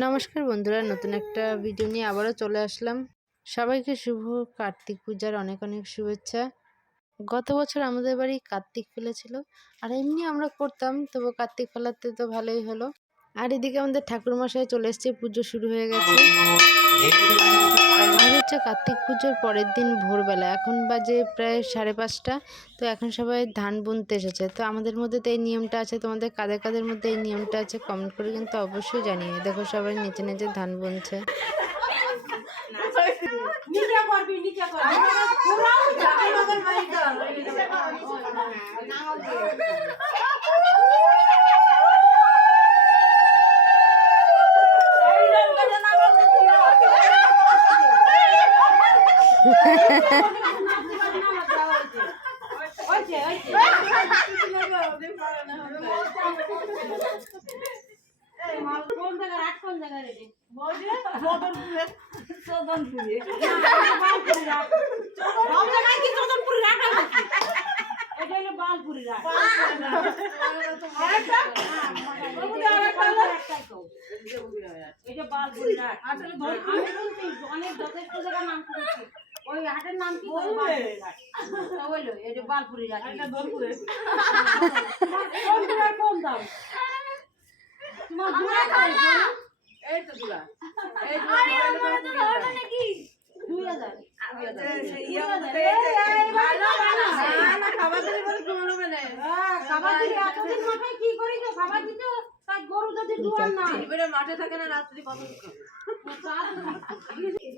নমস্কার বন্ধুরা, নতুন একটা ভিডিও নিয়ে আবারও চলে আসলাম। সবাইকে শুভ কার্তিক পূজার অনেক অনেক শুভেচ্ছা। গত বছর আমাদের বাড়ি কার্তিক ফেলেছিল আর এমনি আমরা করতাম, তবু কার্তিক ফেলাতে তো ভালোই হলো। আর এদিকে আমাদের ঠাকুরমশাই চলে এসছে, পুজো শুরু হয়ে গেছে। আর হচ্ছে কার্তিক পুজোর পরের দিন ভোরবেলা, এখন বাজে প্রায় সাড়ে পাঁচটা, তো এখন সবাই ধান বুনতে এসেছে। তো আমাদের মধ্যে তো এই নিয়মটা আছে, তোমাদের কাদের কাদের মধ্যে এই নিয়মটা আছে কমেন্ট করে কিন্তু অবশ্যই জানিয়ে দেখো সবাই নিচে নিচে ধান বুনছে নিচে করবি নিচে করবি পুরাও যাবে মগর মাইকা ওইছে ওইছে কোন জায়গা রাখ কোন জায়গা রে চোদনপুরে সব জায়গায় কি চোদনপুরে রাখা এটা হলো বালপুরি রাখ এটা বালপুরি রাখ আসলে অনেক যথেষ্ট জায়গা নাম শুনেছি। ওই হাটের নাম কি বালপুরি এটা দোলপুরে কোন দাম তোমার জোড়া কোন এই তো জোড়া এই দুই হাজার হ্যাঁ, খাবার দিলে এতদিন কি করি খাবার দিতে তাই গরু যদি দুয়ার না মাঠে থাকে না রাত্রি কত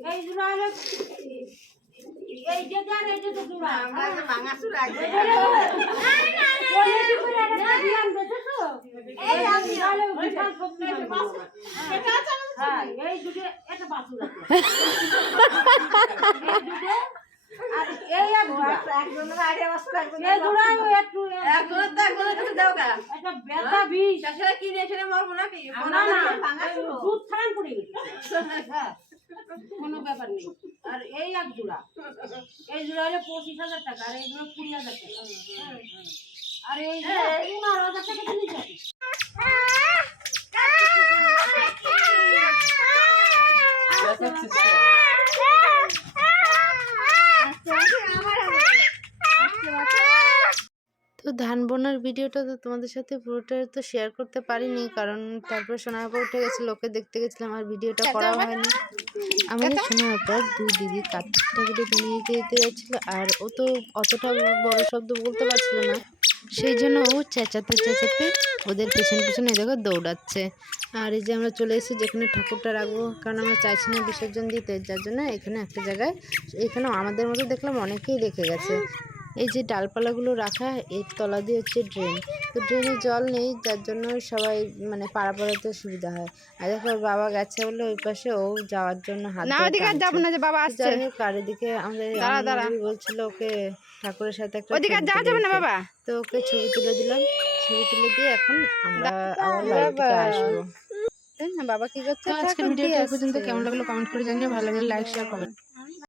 এই জোড়া কি নিয়ে মরবো নাকি দুধ গেছে হ্যাঁ কোনো ব্যাপার নেই আর এই এক জোড়া এই জোড়া হলো পঁচিশ হাজার টাকা আর এই জোড়া কুড়ি হাজার টাকা হ্যাঁ, আর এই জোড়া পনেরো হাজার টাকা কিনে যাবে তো ধান বোনার ভিডিওটা তো তোমাদের সাথে পুরোটা তো শেয়ার করতে পারিনি কারণ তারপর সোনার পর উঠে গেছে লোকে দেখতে গেছিলাম আর ভিডিওটা করা হয়নি। আমাদের সোনার পর দুই দিদি কার্তিক ঠাকুরের নিয়ে দিতে দিতে যাচ্ছিল আর ও তো অতটা বড় শব্দ বলতে পারছিল না। সেই জন্য ও চেঁচাতে চেঁচাতে ওদের পেছন পেছনে দেখো দৌড়াচ্ছে। আর এই যে আমরা চলে এসেছি যেখানে ঠাকুরটা রাখব কারণ আমরা চাইছি না বিসর্জন দিতে যার জন্য এখানে একটা জায়গায় এখানে আমাদের মতো দেখলাম অনেকেই রেখে গেছে। এই যে ডালপালাগুলো রাখা এর তলা দিয়ে হচ্ছে ড্রেন তো ড্রেনে জল নেই যার জন্য সবাই মানে পাড়াপাড়াতে সুবিধা হয়। আর দেখো বাবা গেছে বলে ওই পাশে ও যাওয়ার জন্য হাত না ওদিকে আর যাব না যে বাবা আসছে। এদিকে আমাদের দাঁড়া, দাঁড়া। বলছিল ওকে ঠাকুরের সাথে একটা ওদিকে যাওয়া যাবে না বাবা? তো ওকে ছবি তুলে দিলাম। ছবি তুলে দিয়ে এখন আমরা আবার আসব। তাই না বাবা কি করছে? আজকের ভিডিওটা পর্যন্ত কেমন লাগল কমেন্ট করে জানিয়ে ভালো লাগলে লাইক শেয়ার কমেন্ট